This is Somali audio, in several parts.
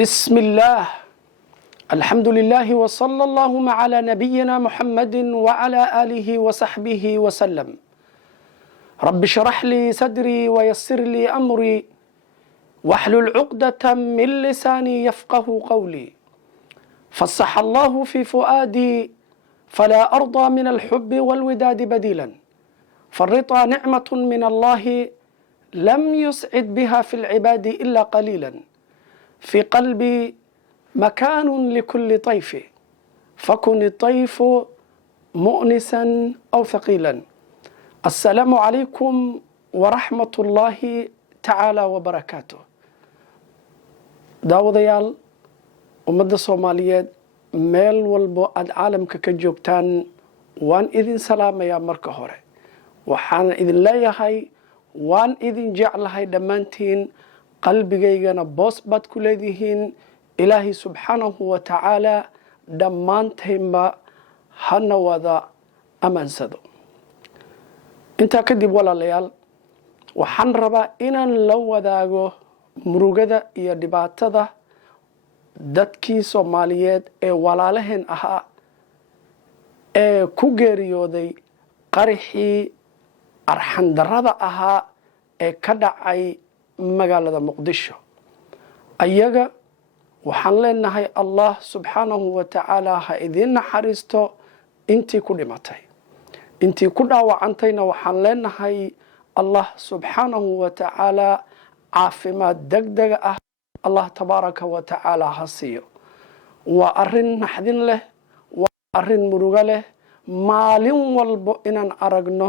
بسم الله الحمد لله وصلى اللهم على نبينا محمد وعلى آله وصحبه وسلم رب اشرح لي صدري ويسر لي أمري واحلل عقدة من لساني يفقه قولي فصح الله في فؤادي فلا أرضى من الحب والوداد بديلا فالرضا نعمة من الله لم يسعد بها في العباد إلا قليلا في قلبي مكان لكل طيف فكن الطيف مؤنسا أو ثقيلا السلام عليكم ورحمة الله تعالى وبركاته daawadayaal ummadda Soomaaliyeed meel walbo aad caalamka ka joogtaan waan idin salaamayaa marka hore waxaan idin leeyahay waan idin jeclahay dhammaantiin qalbigaygana boos baad ku leedihiin ilaahi subxaanahu wa tacaala dhammaantaynba hana wada amaansado intaa kadib walaalayaal waxaan rabaa inaan la wadaago murugada iyo dhibaatada dadkii Soomaaliyeed ee walaalaheen ahaa ee ku geeriyooday qarixii arxandarrada ahaa ee ka dhacay magaalada Muqdisho ayaga waxaan leenahay Allah subxaanahu wa tacaala ha idin naxariisto intii ku dhimatay intii ku dhaawacantayna waxaan leenahay Allah subxaanahu wa tacaala caafimaad degdeg ah Allah tabaaraka wa tacaala ha siiyo waa arrin naxdin leh waa arrin murugo leh maalin walbo inaan aragno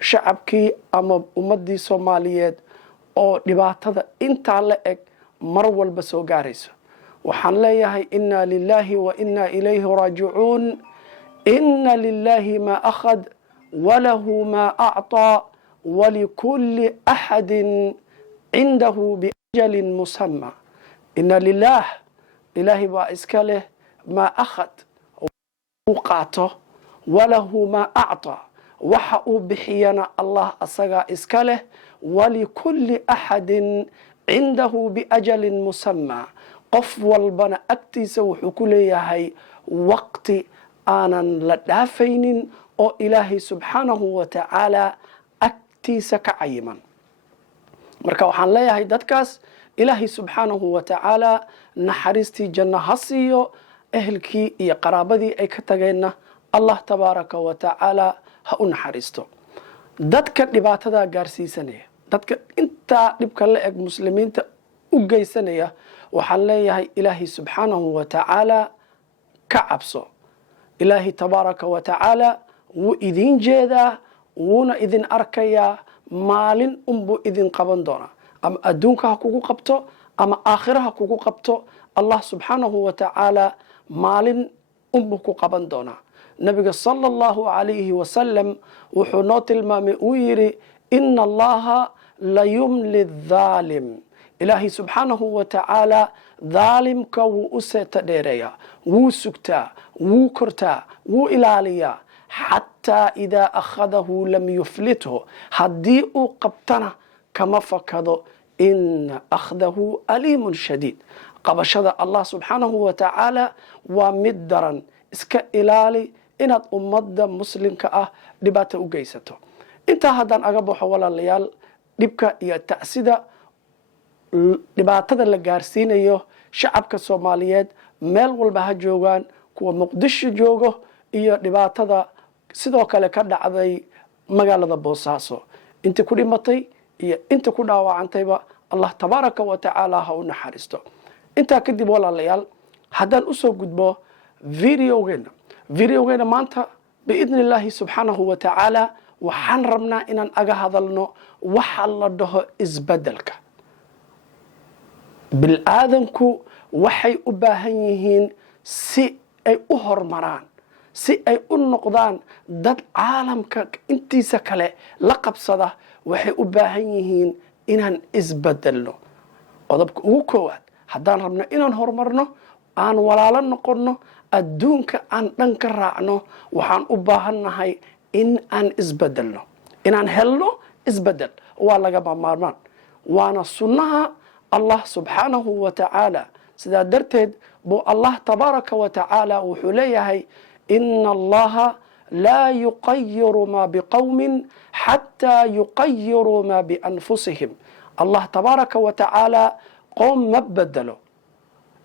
shacabkii ama ummadii Soomaaliyeed oo dhibaatada inta la eg mar walba soo gaarayso waxaan leeyahay inna lillahi wa inna ilayhi raaji'uun inna lillahi ma akhad wa lahu ma a'ta wa likulli ahadin indahu bi ajalin musamma inna lillahi ilahi wa iska leh ma akhad u qaato wa lahu ma a'ta waxa uu bixiyana Allah asaga iska leh ولكل أحد عنده بأجل مسمى قف والبنا أكتيس وحكولي هاي وقت آنا لدافين أو إلهي سبحانه وتعالى أكتيس كعيما مركا وحان ليا هاي دادكاس إلهي سبحانه وتعالى نحرستي جنة هسيو أهلكي إيا قرابدي أي كتغينا الله تبارك وتعالى هأو نحرستو dadka dhibaatada gaarsiisanaya dadka inta dhibka la eg muslimiinta u geysanaya waxaan leeyahay ilaahi subxaanahu wa tacaala ka cabso ilaahi tabaaraka wa tacaala wuu idin jeedaa wuuna idin arkayaa maalin unbuu idin qaban doonaa ama adduunka ha kugu qabto ama aakhira ha kugu qabto Allah subxaanahu wa tacaala maalin unbuu ku qaban doonaa nabiga sallallahu alayhi wa sallam wuxuu noo tilmaamay uu yiri inna allaha la yumli dhalim ilaahi subhanahu wa ta'ala dhalimka wuu u seeta dheereeyaa wuu sugtaa wuu kortaa wuu ilaaliyaa hatta idha akhadahu lam yuflithu haddii uu qabtana kama fakado in akhdahu alimun shadid qabashada Allah subhanahu wa ta'ala waa mid daran iska ilaali inaad ummadda muslimka ah dhibaato u geysato inta haddaan aga baxo walaalayaal dhibka iyo tacsida dhibaatada la gaarsiinayo shacabka Soomaaliyeed meel walba ha joogaan kuwa Muqdisho joogo iyo dhibaatada sidoo kale ka dhacday magaalada Boosaaso inta ku dhimatay iyo inta ku dhaawacantayba Allah tabaaraka wa tacaala ha u naxariisto inta kadib walaalayaal haddaan u soo gudbo videogeena maanta biidni illaahi subxaanahu wa tacaala waxaan rabnaa inaan aga hadalno waxa la dhaho isbedelka bilaadanku waxay u baahan yihiin si ay u hormaraan si ay u noqdaan dad caalamka intiisa kale la qabsada waxay u baahan yihiin inaan isbedelno qodobka ugu koowaad haddaan rabno inaan horumarno aan walaalo noqonno adduunka aan dhan ka raacno waxaan u baahannahay in aan isbedelno inaan helno isbedel waa laga maarmaan waana sunnaha Allah subhanahu wa ta'ala sidaa darteed buu allah tabaaraka wa tacaala wuxuu leeyahay ina allaha laa yuqayiru maa biqowmin xataa yuqayiruu maa bianfusihim. allah tabaaraka wa tacaala qoom ma bedelo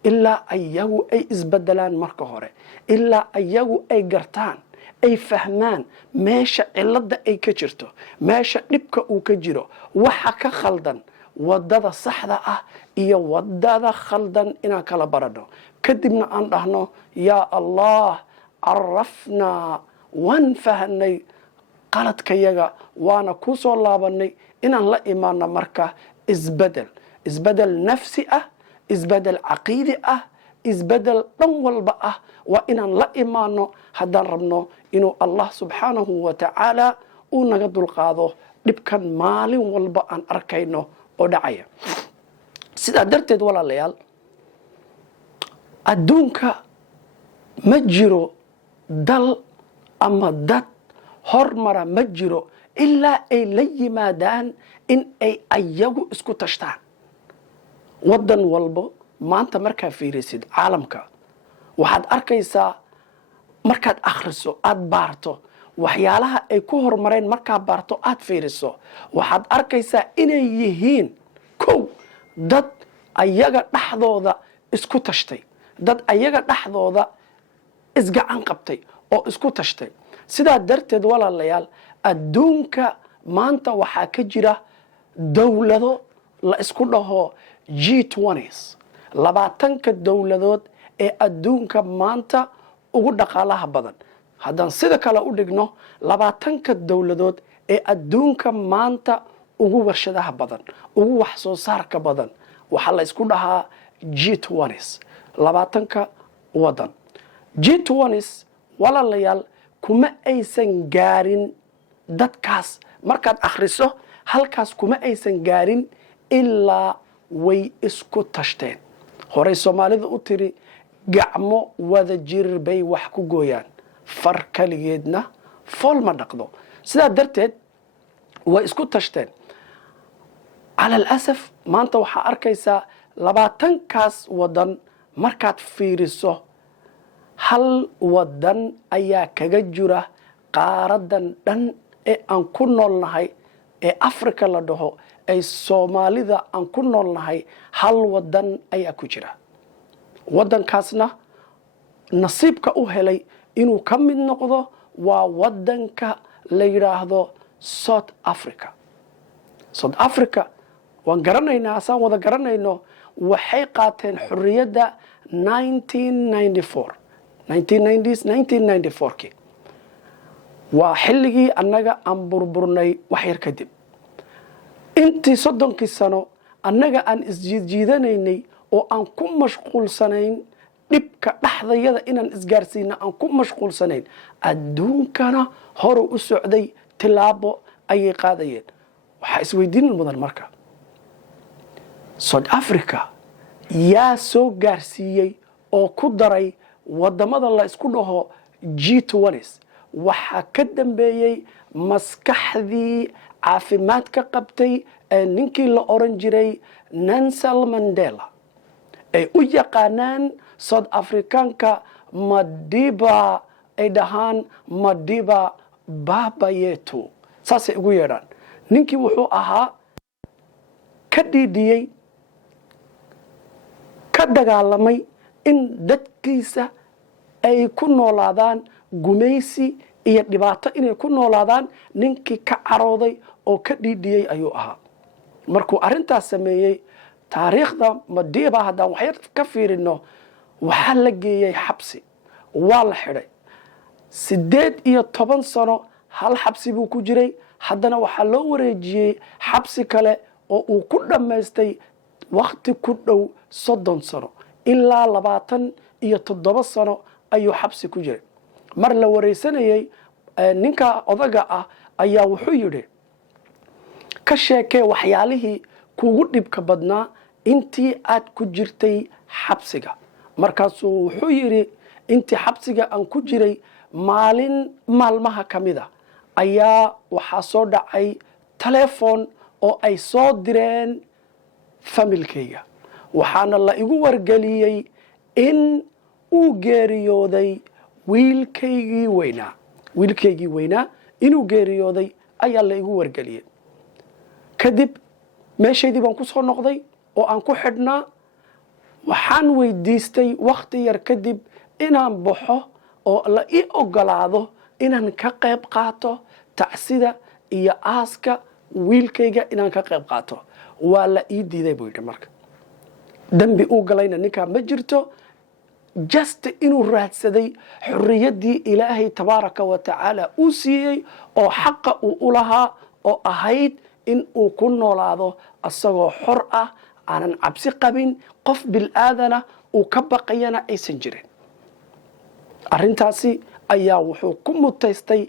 ilaa ayagu ay isbedelaan marka hore, ilaa ayagu ay gartaan, ay fahmaan meesha cilada ay ka jirto, meesha dhibka uu ka jiro, waxa ka khaldan, wadada saxda ah iyo wadada khaldan inaan kala barano. kadibna aan dhahno yaa allah carafnaa, waan fahanay qaladkayaga, waana ku soo laabanay inaan la imaano marka isbedel nafsi ah, isbedel caqiidi ah, isbedel dhan walba ah. waa inaan la imaano haddaan rabno inuu allah subxaanahu wa tacaala uu naga dulqaado dhibkan maalin walba aan arkayno oo dhacaya. sidaa darteed walaalayaal, adduunka ma jiro dal ama dad hormara, ma jiro ilaa ay la yimaadaan in ay ayagu isku tashtaan. waddan walbo maanta markaa fiirisid caalamka, waxaad arkaysaa markaad akhriso, aad baarto waxyaalaha ay ku hormareen, markaa baarto aad fiiriso, waxaad arkaysaa inay yihiin kow dad ayaga dhexdooda isku tashtay, dad ayaga dhexdooda isgacan qabtay oo isku tashtay. sidaa darteed walaalayaal, adduunka maanta waxaa ka jira dowlado la isku dhaho G20s, 20 dowladood ee adduunka maanta ugu dhaqaalaha badan. haddaan sida kale u dhigno, 20 dowladood ee adduunka maanta ugu warshadaha badan, ugu wax soo saarka badan, waxaa la isku dhahaa G20s, 20 wadan. G20s walaalayaal kuma aysan gaarin dadkaas, markaad akhriso halkaas kuma aysan gaarin ilaa way isku tashteen. horey soomaalida u tiri gacmo wada jir bay wax ku gooyaan, far kaligeedna fool ma dhaqdo. sidaa darteed way isku tashteen. cala alasaf maanta waxaa arkaysaa 20kaas wadan markaad fiiriso, hal wadan ayaa kaga jira qaaradan dhan ee aan ku noolnahay, ee Afrika la dhaho, ay Soomaalida aan ku noolnahay, hal wadan ayaa ku jira. wadankaasna nasiibka u helay inuu ka mid noqdo waa wadanka la yiraahdo South Africa. South Africa waan garanaynaa, asaan wada garanayno, waxay qaateen xurriyadda 1994 waa xilligii annaga aan burburnay wax yar kadib. intii 30 sano annaga aan isjiidanaynay oo aan ku mashquulsanayn dhibka dhaxdayada inaan isgaarsiino, aan ku mashquulsanayn, adduunkana hore u socday, tilaabo ayay qaadayeen. waxaa isweydiin mudan marka, South Africa yaa soo gaarsiiyey oo ku daray wadamada la isku dhaho G20s? waxaa ka dambeeyey maskaxdii caafimaad ka qabtay ee ninkii la oran jiray Nelson Mandela, ay u yaqaanaan South Africaanka Madiba, ay dhahaan Madiba Baba Yetu, saasay ugu yeedhaan. ninkii wuxuu ahaa ka dhiidhiyey, ka dagaalamay in dadkiisa ay ku noolaadaan gumaysi iyo dhibaato inay ku noolaadaan. ninkii ka carooday oo ka dhiidhiyey ayuu ahaa. markuu arintaas sameeyey, taariikhda Madiba haddaan waxyar ka fiirino, waxaa la geeyey xabsi, waa la xidhay 18 sano. hal xabsi buu ku jiray, haddana waxaa loo wareejiyey xabsi kale oo uu ku dhammaystay waqti ku dhow 30 sano, ilaa 27 sano ayuu xabsi ku jiray. mar la wareysanayay ninka odaga ah ayaa wuxuu yidhi, ka sheekee waxyaalihii kugu dhibka badnaa intii aad ku jirtay xabsiga. markaasuu wuxuu yidhi, intii xabsiga aan ku jiray, maalin maalmaha ka mid a ayaa waxaa soo dhacay telefoon oo ay soo direen familkayga. waxaana la igu wargeliyey in uu geeriyooday wiilkaygii weynaa inuu geeriyooday ayaa la igu wargeliyey. kadib meeshaydii baan ku soo noqday oo aan ku xidhnaa. waxaan weydiistay wakhti yar kadib inaan baxo oo la ii ogolaado inaan ka qayb qaato tacsida iyo aaska wiilkayga inaan ka qayb qaato. waa la ii diiday buu yidhi. marka dembi uu galayna ninkaa ma jirto, just inuu raadsaday xorriyaddii ilaahay tabaaraka wa tacaala uu siiyey oo xaqa uu u lahaa oo ahayd in uu ku noolaado asagoo xor ah, aanan cabsi qabin, qof bil'aadana uu ka baqayana aysan jirin. arrintaasi ayaa wuxuu ku mutaystay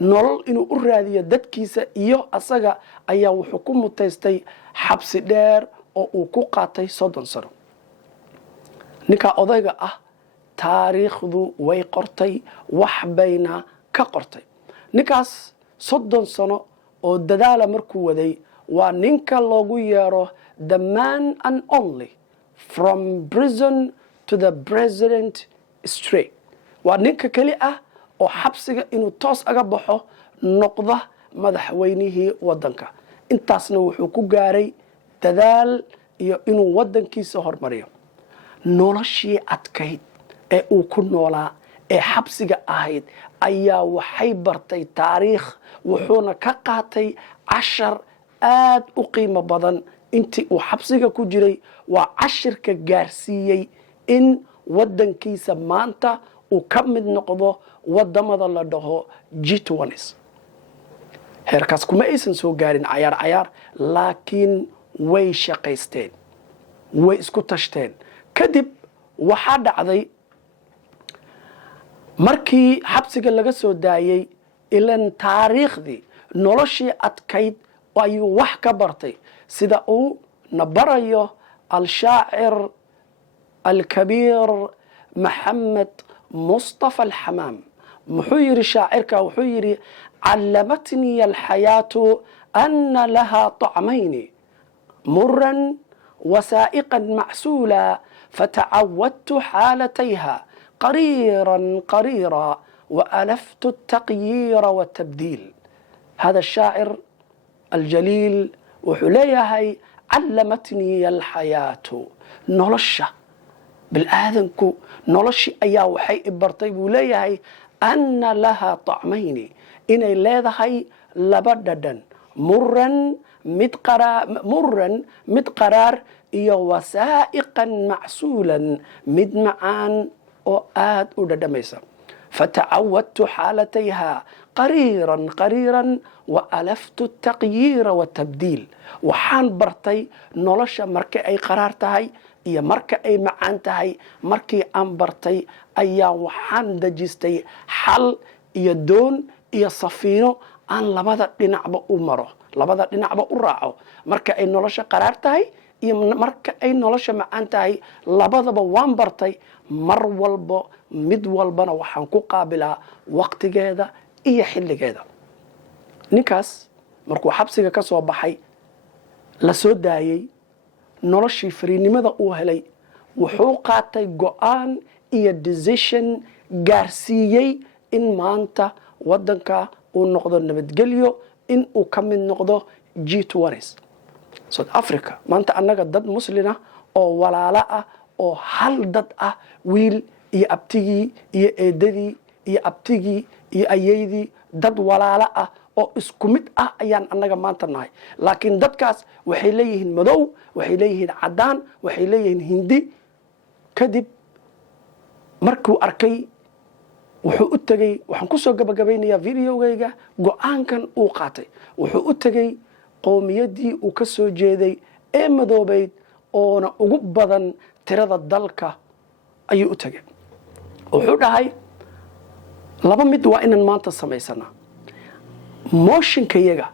nolol inuu u raadiyo dadkiisa, iyo asaga ayaa wuxuu ku mutaystay xabsi dheer oo uu ku qaatay 30 sano. ninkaa odayga ah taariikhdu way qortay, wax bayna ka qortay. ninkaas 30 sano oo dadaala markuu waday waa ninka loogu yeero the man and only from prison to the president straight. waa ninka keli ah oo xabsiga inuu toos aga baxo noqda madaxweynihii waddanka. intaasna wuxuu ku gaaray dadaal iyo inuu waddankiisa hormariyo. noloshii adkayd ee uu ku noolaa ee xabsiga ahayd ayaa waxay bartay taariikh, wuxuuna ka qaatay cashar aad u qiimo badan intii uu xabsiga ku jiray. waa cashirka gaarsiiyey in waddankiisa maanta uu ka mid noqdo wadamada la dhaho G20s. heerkaas kuma aysan soo gaarin cayaar, laakiin way shaqaysteen, way isku tashteen. kadib waxaa dhacday markii xabsiga laga soo daayey, ilan taariikhdii noloshii adkayd ayuu wax ka bartay, sida uu na barayo al-shaacir al-kabiir maxamed mustafa al-xamaam. muxuu yidhi shaacirka? wuxuu yidhi callamatnii alxayaatu ana lahaa طacmayni muran wasaa'iqan macsuula فتعودت حالتيها قريرا وألفت التغيير والتبديل. هذا الشاعر الجليل وحليهي علمتني الحياة نولشة بالآذنكو نولشي أيا وحي إبرتي وليهي أن لها طعمين إني ليدهي لبددا مرا مدقرار iyo wasaa'iqan macsuulan mid macaan oo aad u dhadhamaysa. fatacawadtu xaalatayha qariiran waalaftu taqyiira watabdiil. waxaan bartay nolosha marka ay qaraar tahay iyo marka ay macaan tahay. markii aan bartay ayaa waxaan dejistay xal iyo doon iyo safiino aan labada dhinacba u maro, labada dhinacba u raaco. marka ay nolosha qaraar tahay iyo marka ay nolosha macaan tahay, labadaba waan bartay. mar walbo mid walbana waxaan ku qaabilaa waqtigeeda iyo xilligeeda. ninkaas markuu xabsiga ka soo baxay, la soo daayey, noloshii fariinimada uu helay, wuxuu qaatay go'aan iyo decision gaarsiiyey in maanta waddanka uu noqdo nabadgelyo, in uu ka mid noqdo G20s. South Africa maanta annaga dad muslina oo walaalo ah oo hal dad ah, wiil iyo abtigii iyo eedadii iyo abtigii iyo ayeydii, dad walaalo ah oo isku mid ah ayaan annaga maanta nahay. laakiin dadkaas waxay leeyihiin madow, waxay leeyihiin caddaan, waxay leeyihiin hindi. kadib markuu arkay wuxuu u tegey, waxaan ku soo gabagabaynayaa videogayga, go'aankan uu qaatay. wuxuu u tegey qowmiyaddii uu ka soo jeeday ee madoobayd oona ugu badan tirada dalka ayuu u tegey. wuxuu dhahay laba mid waa inaan maanta samaysanaa. motionkayaga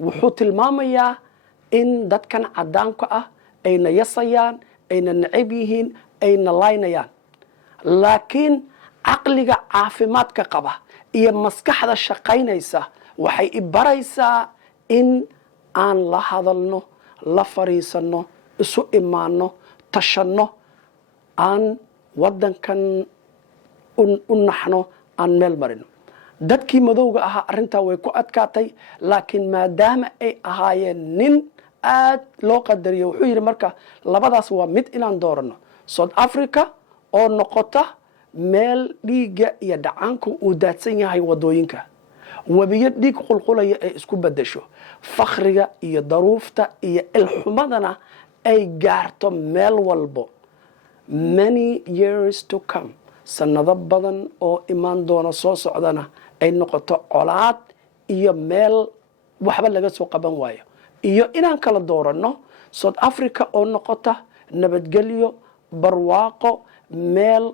wuxuu tilmaamayaa in dadkan caddaanka ah ayna yasayaan, ayna necab yihiin, ayna laynayaan. laakiin caqliga caafimaadka qaba iyo maskaxda shaqaynaysa waxay i baraysaa in aan la hadalno, la fariisanno, isu imaano tashanno aan waddankan u naxno aan meel marino dadkii madowga ahaa arrintaa way ku adkaatay laakiin maadaama ay ahaayeen nin aad loo qadariyo wuxuu yidhi marka labadaas waa mid inaan dooranno South Africa oo noqota meel dhiigga iyo dhacaanku uu daadsan yahay wadooyinka wabiyo dhiig qulqulaya ay isku bedesho fakhriga iyo daruufta iyo ilxumadana ay gaarto meel walbo many years to come sanado badan oo imaan doona soo socdana ay noqoto colaad iyo meel waxba laga soo qaban waayo iyo inaan kala dooranno South Africa oo noqota nabadgelyo barwaaqo meel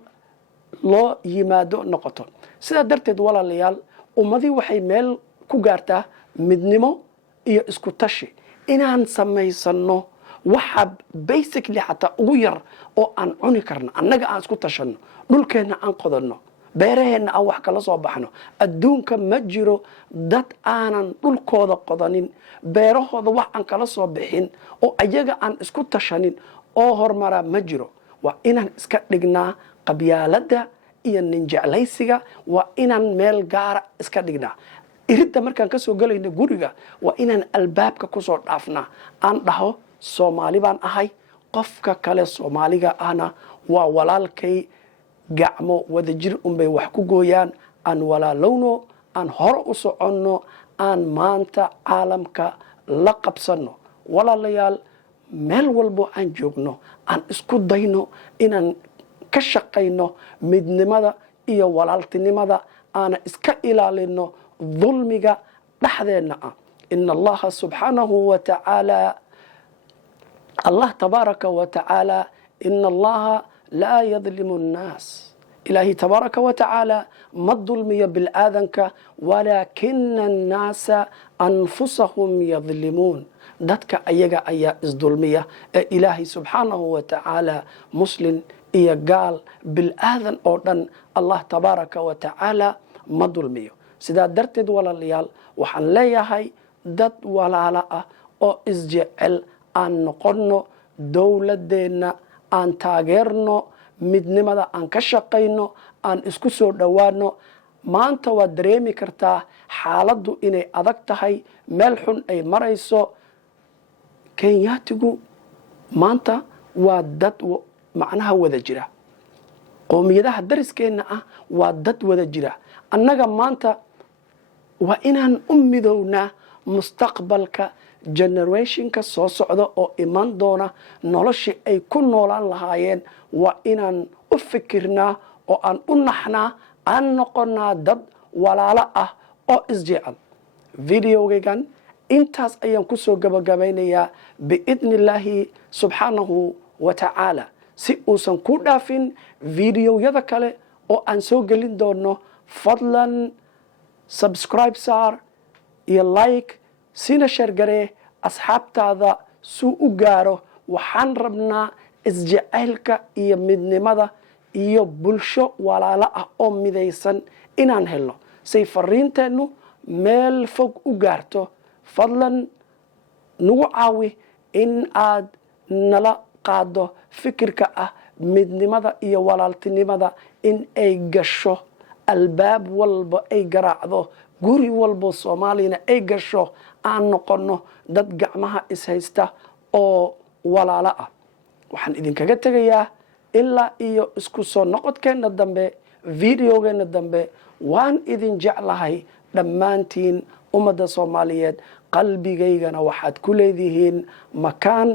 loo yimaado noqoto sidaa darteed walaalayaal ummadii waxay meel ku gaartaa midnimo iyo isku tashi inaan samaysano waxa basically xataa ugu yar oo aan cuni karno annaga aan isku tashanno dhulkeenna aan qodanno beeraheenna aan wax kala soo baxno adduunka ma jiro dad aanan dhulkooda qodanin beerahooda wax aan kala soo bixin oo ayaga aan isku tashanin oo hormaraa ma jiro waa inaan iska dhignaa qabyaaladda iyo nin jeclaysiga waa inaan meel gaara iska dhignaa iridda markaan ka soo galayno guriga waa inaan albaabka ku soo dhaafnaa aan dhaho Soomaali baan ahay qofka kale Soomaaliga ahna waa walaalkay gacmo wadajir unbay wax ku gooyaan aan walaalowno aan hore u soconno aan maanta caalamka la qabsanno walaalayaal meel walbo aan joogno aan isku dayno inaan ka shaqayno midnimada iyo walaaltinimada aan iska ilaalino dulmiga dhaxdeena ah inna allaha subhanahu wa ta'ala الله تبارك وتعالى إن الله لا يظلم الناس إلهي تبارك وتعالى ما الظلمية بالآذنك ولكن الناس أنفسهم يظلمون ذاتك أيها أيها الظلمية إلهي سبحانه وتعالى مسلم إيا قال بالآذن أردن الله تبارك وتعالى ما الظلمية سيدا درتد ولا ليال وحن ليهي داد ولا لا أو إسجعل aan noqonno dowladeenna aan taageerno midnimada aan ka shaqayno aan isku soo dhawaano maanta waa dareemi kartaa xaaladdu inay adag tahay meel xun ay marayso Kenyaatigu maanta waa dad macnaha wada jira qoomiyadaha dariskeena ah waa dad wada jira annaga maanta waa inaan u midownaa mustaqbalka generationka soo socda oo iman doona noloshii ay ku noolaan lahaayeen waa inaan u fikirnaa oo aan u naxnaa aan noqonnaa dad walaalo ah oo isjecel videogaygan intaas ayaan ku soo gabagabaynayaa biidnillaahi subxaanahu wa tacaala si uusan ku dhaafin videoyada kale oo aan soo gelin doono fadlan subscribe saar iyo like sina shargaree asxaabtaada suu u gaaro waxaan rabnaa isjacaylka iyo midnimada iyo bulsho walaalo ah oo midaysan inaan helno say fariinteennu meel fog u gaarto fadlan nagu caawi in aad nala qaado fikirka ah midnimada iyo walaaltinimada in ay gasho albaab walba ay garaacdo guri walbo Soomaalina ay gasho aan noqono dad gacmaha is haysta oo walaalo ah waxaan idinkaga tagayaa ilaa iyo isku soo noqodkeena dambe videogeena dambe waan idin jeclahay dhammaantiin ummadda Soomaaliyeed qalbigaygana waxaad ku leedihiin makaan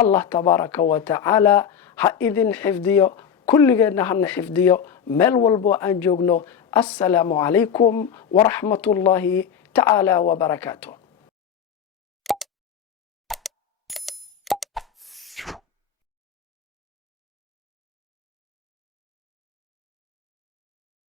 Allah tabaaraka wa tacaala ha idin xifdiyo kulligeena hana xifdiyo meel walbo aan joogno السلام عليكم ورحمة الله تعالى وبركاته